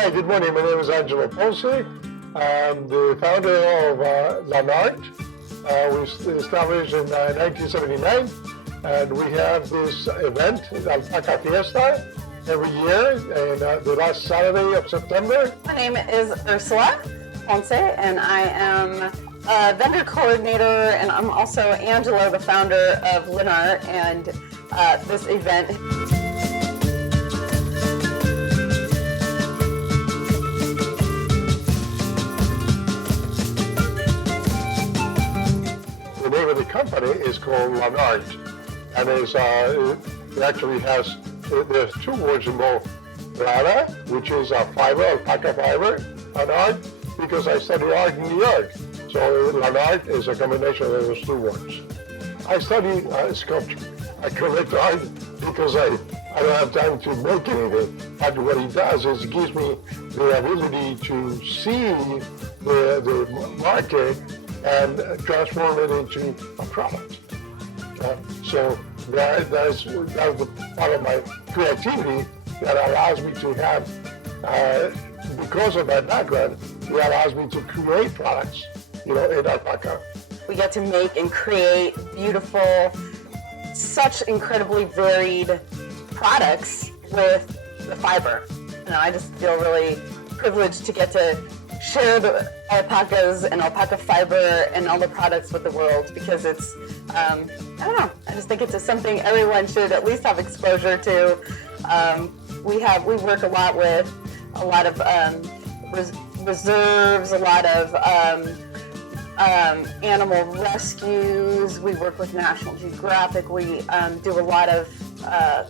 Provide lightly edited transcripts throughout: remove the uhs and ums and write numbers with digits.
Hi, good morning. My name is Angelo Ponce. I'm the founder of Lanart. We established in 1979, and we have this event, Alpaca Fiesta, every year, and the last Saturday of September. My name is Ursula Ponce, and I am a vendor coordinator, and I'm also Angelo, the founder of Lanart, and this event. The name of the company is called Lanart, and it actually has, there's two words involved. Lana, which is a fiber, alpaca fiber, and art, because I study art in New York. So Lanart is a combination of those two words. I study sculpture. I collect art because I don't have time to make anything. But what it does is it gives me the ability to see the market and transform it into a product. So that's the part of my creativity that allows me to have, because of my background, it allows me to create products, in alpaca. We get to make and create beautiful, such incredibly varied products with the fiber. I just feel really privileged to get to share the alpacas and alpaca fiber and all the products with the world, because it's, I don't know, I just think it's something everyone should at least have exposure to. We work a lot with a lot of reserves, a lot of animal rescues. We work with National Geographic. We do a lot of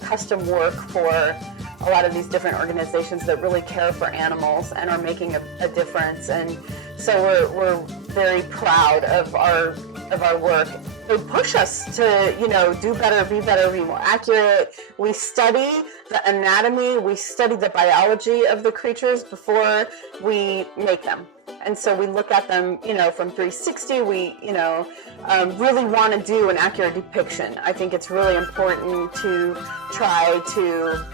custom work for a lot of these different organizations that really care for animals and are making a difference. And so we're very proud of our work. They push us to, do better, be more accurate. We study the anatomy, we study the biology of the creatures before we make them. And so we look at them, from 360. We, really want to do an accurate depiction. I think it's really important to try to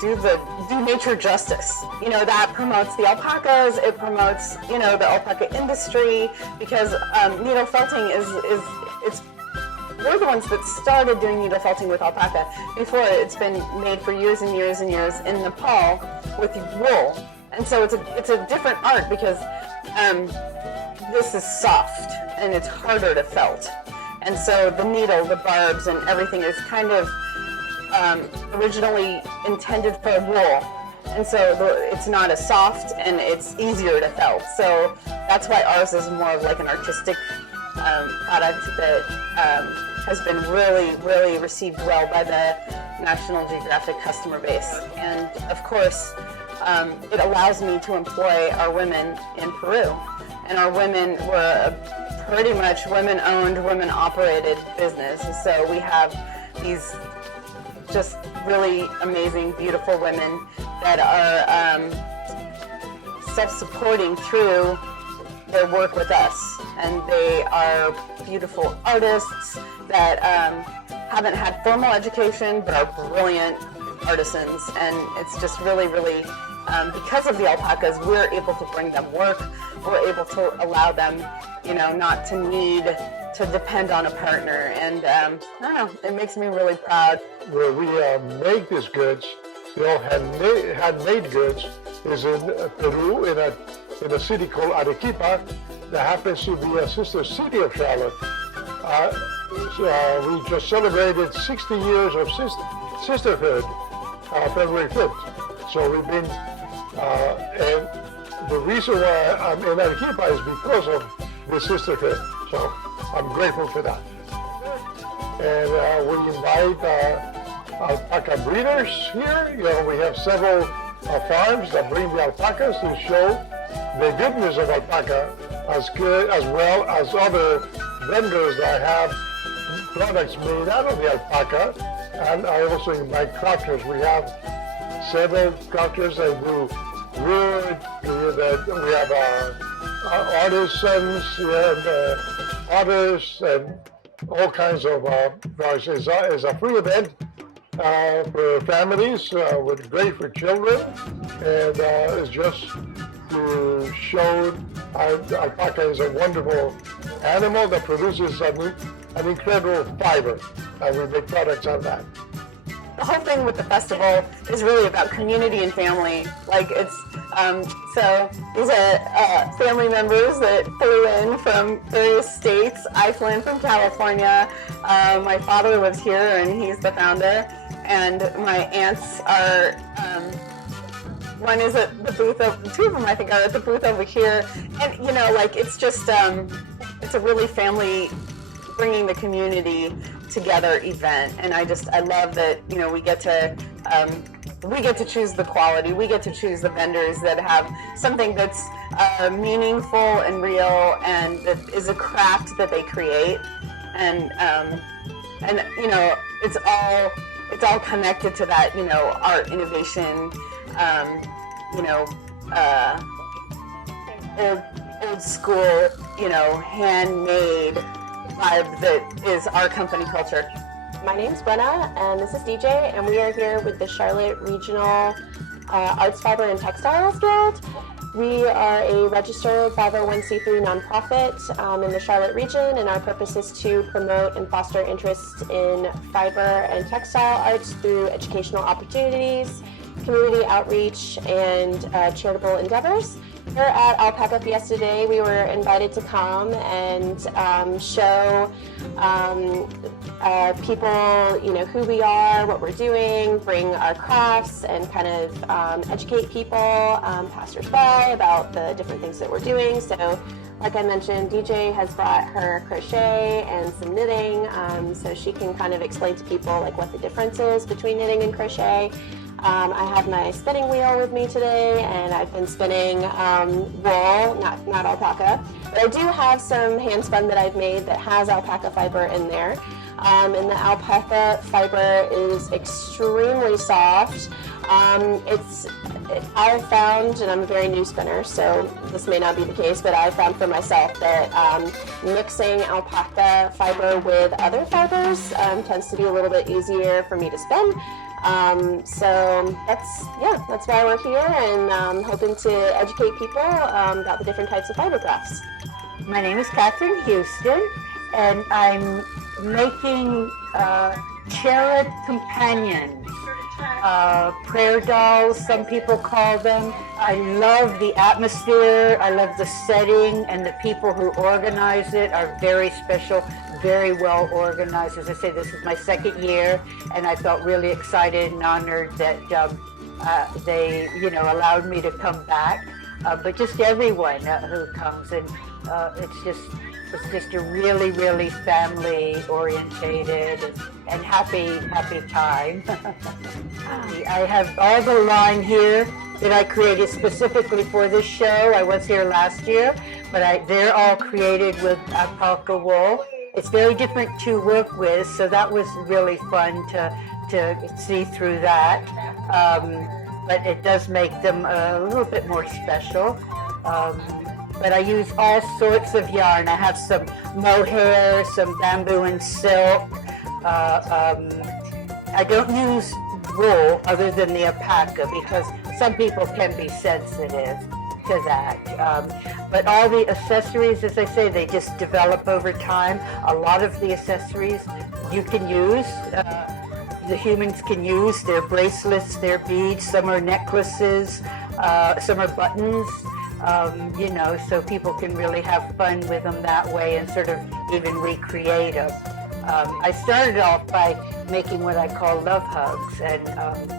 do nature justice. That promotes the alpacas. It promotes, the alpaca industry, because needle felting we're the ones that started doing needle felting with alpaca. Before, it's been made for years and years and years in Nepal with wool. And so it's a different art, because this is soft and it's harder to felt. And so the needle, the barbs, and everything is kind of originally intended for wool. And so it's not as soft and it's easier to felt. So that's why ours is more of like an artistic product that has been really, really received well by the National Geographic customer base. And of course, it allows me to employ our women in Peru. And our women were pretty much women-owned, women-operated business. So we have these just really amazing, beautiful women that are self-supporting through their work with us. And they are beautiful artists that haven't had formal education, but are brilliant artisans. And it's just really, really, because of the alpacas, we're able to bring them work. We're able to allow them, not to need to depend on a partner. And I don't know, it makes me really proud. Where we make these goods, the all handmade goods, is in Peru, in a city called Arequipa, that happens to be a sister city of Charlotte. We just celebrated 60 years of sisterhood, February 5th. So we've been, and the reason why I'm in Arequipa is because of the sisterhood. So I'm grateful for that. And we invite alpaca breeders here. We have several farms that bring the alpacas to show the goodness of alpaca, as well as other vendors that have products made out of the alpaca. And I also invite crafters. We have several crafters that do wood. We have artisans and artists and all kinds of products. It's a free event. for families, with great for children, and it's just to show alpaca is a wonderful animal that produces an incredible fiber, and we make products out of that. The whole thing with the festival is really about community and family. Like it's, so these are family members that flew in from various states. I flew in from California. My father lives here and he's the founder. And my aunts are, one is at the booth, two of them I think are at the booth over here. And you know, like it's just, it's a really family, bringing the community together event, and I love that, you know, we get to choose the quality, we get to choose the vendors that have something that's meaningful and real, and that is a craft that they create, and you know, it's all connected to that, you know, art, innovation, you know, old school, you know, handmade vibe that is our company culture. My name's Brenna, and this is DJ, and we are here with the Charlotte Regional Arts, Fiber, and Textiles Guild. We are a registered 501c3 nonprofit in the Charlotte region, and our purpose is to promote and foster interest in fiber and textile arts through educational opportunities, community outreach, and charitable endeavors. Here at Alpaca Fiesta today, we were invited to come and show people, you know, who we are, what we're doing, bring our crafts, and kind of educate people, passersby, about the different things that we're doing. So, like I mentioned, DJ has brought her crochet and some knitting, so she can kind of explain to people like what the difference is between knitting and crochet. I have my spinning wheel with me today, and I've been spinning wool, not alpaca. But I do have some hand spun that I've made that has alpaca fiber in there. And the alpaca fiber is extremely soft. I found, and I'm a very new spinner, so this may not be the case, but I found for myself that mixing alpaca fiber with other fibers tends to be a little bit easier for me to spin. So that's why we're here, and hoping to educate people about the different types of fiber crafts. My name is Catherine Houston, and I'm making cherub companions, prayer dolls, some people call them. I love the atmosphere, I love the setting, and the people who organize it are very special, very well organized. As I say, this is my second year, and I felt really excited and honored that they, you know, allowed me to come back. But just everyone who comes, and it's just a really, really family-orientated and happy time. I have all the line here that I created specifically for this show. I was here last year, but they're all created with alpaca wool. It's very different to work with, so that was really fun to see through that. But it does make them a little bit more special. But I use all sorts of yarn. I have some mohair, some bamboo and silk. I don't use wool other than the alpaca because some people can be sensitive to that. But all the accessories, as I say, they just develop over time. A lot of the accessories you can use. The humans can use their bracelets, their beads. Some are necklaces, some are buttons. You know, so people can really have fun with them that way and sort of even recreate them. I started off by making what I call love hugs, and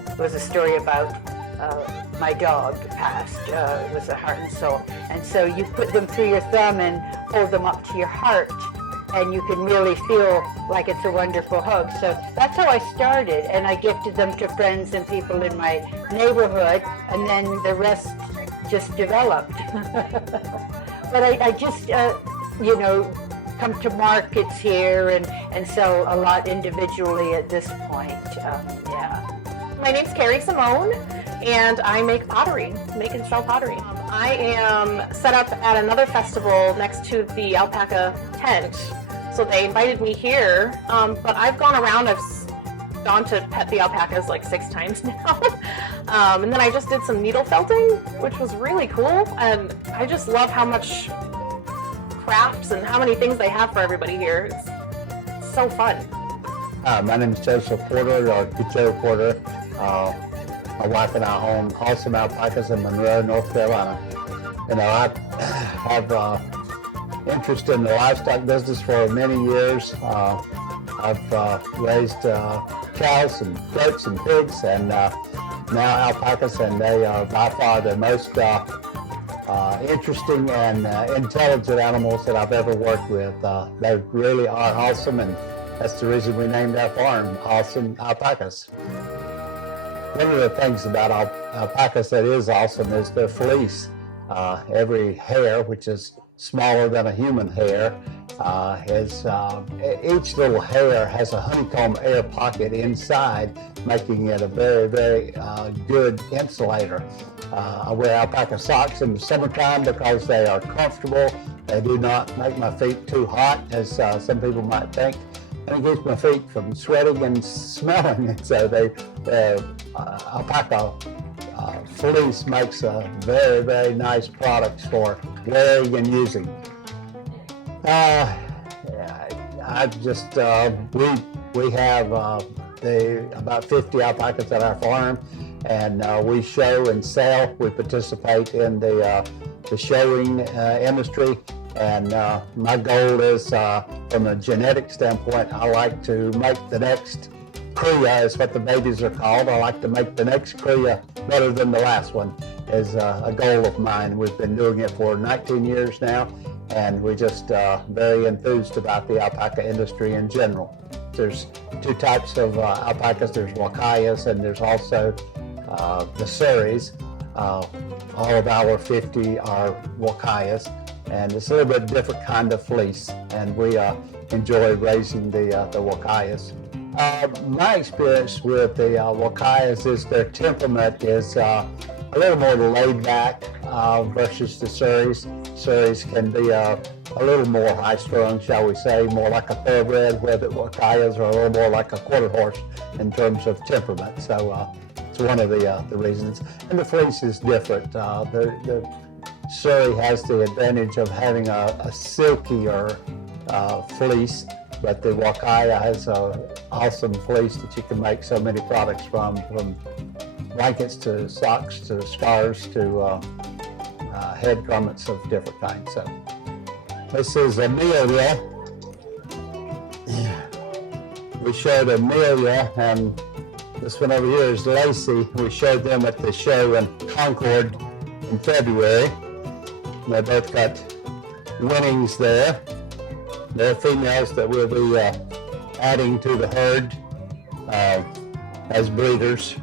it was a story about my dog passed. It was a heart and soul. And so you put them through your thumb and hold them up to your heart, and you can really feel like it's a wonderful hug. So that's how I started, and I gifted them to friends and people in my neighborhood, and then the rest just developed. But I just, you know, come to markets here and sell a lot individually at this point. Yeah. My name's Carrie Simone, and I make pottery, make and sell pottery. I am set up at another festival next to the Alpaca tent, so they invited me here, but I've gone around, I've gone to pet the alpacas like 6 times now. And then I just did some needle felting, which was really cool. And I just love how much crafts and how many things they have for everybody here. It's so fun. My name is Joseph Porter, or Joe Porter. My wife and I own awesome alpacas in Monroe, North Carolina. You know, I have interest in the livestock business for many years. I've raised cows and goats and pigs, and now alpacas, and they are by far the most interesting and intelligent animals that I've ever worked with. They really are awesome, and that's the reason we named our farm Awesome Alpacas. One of the things about alpacas that is awesome is their fleece. Every hair, which is smaller than a human hair, each little hair has a honeycomb air pocket inside, making it a very, very good insulator. I wear alpaca socks in the summertime because they are comfortable. They do not make my feet too hot, as some people might think. And it keeps my feet from sweating and smelling. And so alpaca fleece makes a very, very nice product for wearing and using. We have about 50 alpacas at our farm, and we show and sell. We participate in the showing industry. And my goal is, from a genetic standpoint, I like to make the next cria, is what the babies are called. I like to make the next cria better than the last one, is a goal of mine. We've been doing it for 19 years now, and we're just very enthused about the alpaca industry in general. There's 2 types of alpacas. There's Wacayas, and there's also the Surreys. All of our 50 are Wacayas. And it's a little bit different kind of fleece, and we enjoy raising the Wacayas. My experience with the Wacayas is their temperament is a little more laid back versus the Surreys. Surreys can be a little more high strung, shall we say, more like a thoroughbred, where the Wacayas are a little more like a quarter horse in terms of temperament. So it's one of the reasons. And the fleece is different. The Surrey has the advantage of having a silkier fleece, but the Wacaya has an awesome fleece that you can make so many products from blankets to socks to scarves to head garments of different kinds. So this is Amelia. We showed Amelia, and this one over here is Lacey. We showed them at the show in Concord in February. They both got winnings there. They're females that we'll be adding to the herd as breeders.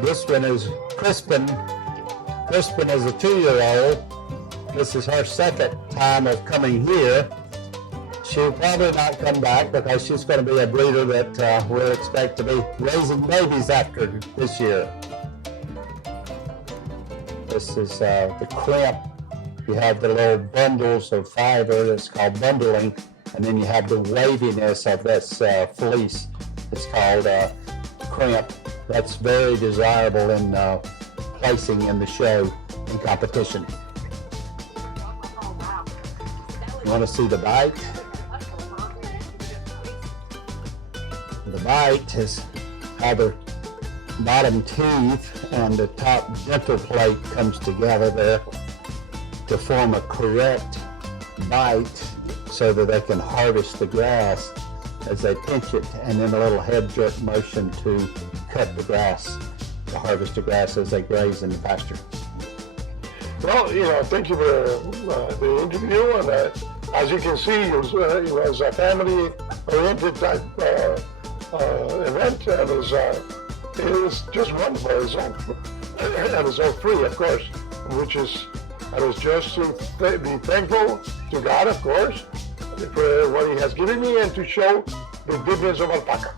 This one is Crispin. Crispin is a 2-year-old. This is her second time of coming here. She'll probably not come back because she's going to be a breeder that we'll expect to be raising babies after this year. This is the crimp. You have the little bundles of fiber that's called bundling, and then you have the waviness of this fleece. It's called crimp. That's very desirable in placing in the show in competition. You want to see the bite? The bite is how the bottom teeth and the top dental plate comes together there to form a correct bite so that they can harvest the grass as they pinch it, and then a little head jerk motion to cut the grass, to harvest the grass as they graze in the pasture. Well, thank you for the interview, and as you can see, it was a family-oriented type event, and it was just wonderful. And it's all free, of course, I was just to be thankful to God, of course, for what He has given me, and to show the goodness of alpaca.